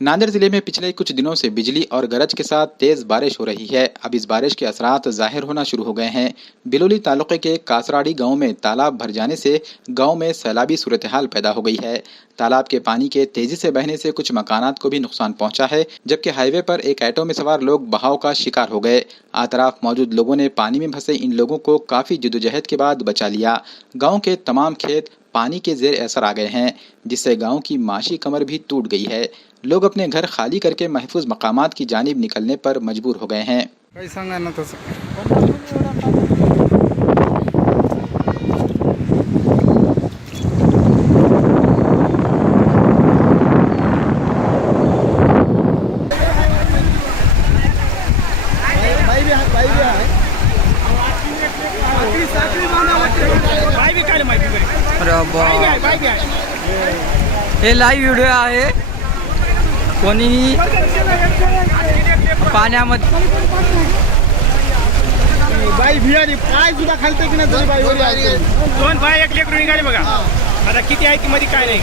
नांदेड़ जिले में पिछले कुछ दिनों से बिजली और गरज के साथ तेज बारिश हो रही है। अब इस बारिश के असरात जाहिर होना शुरू हो गए हैं। बिलोली तालुके के कासराड़ी गांव में तालाब भर जाने से गांव में सैलाबी सूरत हाल पैदा हो गई है। तालाब के पानी के तेजी से बहने से कुछ मकानात को भी नुकसान पहुंचा है, जबकि हाईवे पर एक ऑटो में सवार लोग बहाव का शिकार हो गए। आतराफ मौजूद लोगों ने पानी में फंसे इन लोगों को काफी जद्दोजहद के बाद बचा लिया। गाँव के तमाम खेत पानी के जेर असर आ गए हैं, जिससे गांव की माशी कमर भी टूट गई है। लोग अपने घर खाली करके महफूज मकामात की जानिब निकलने पर मजबूर हो गए हैं। काही सांगा ना तसं. हे लाईव्ह व्हिडिओ आहे. कोणी पाण्यामध्ये बाई भिडाली पाय सुद्धा खालते की नाही तरी बाई वर आली. दोन बाय एक लेकरू निघाले बघा. आता किती आहे ती मध्ये काय नाही.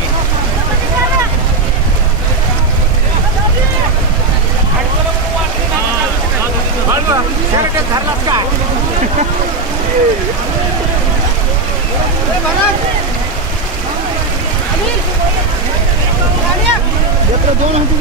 धरलाच काय दोन होती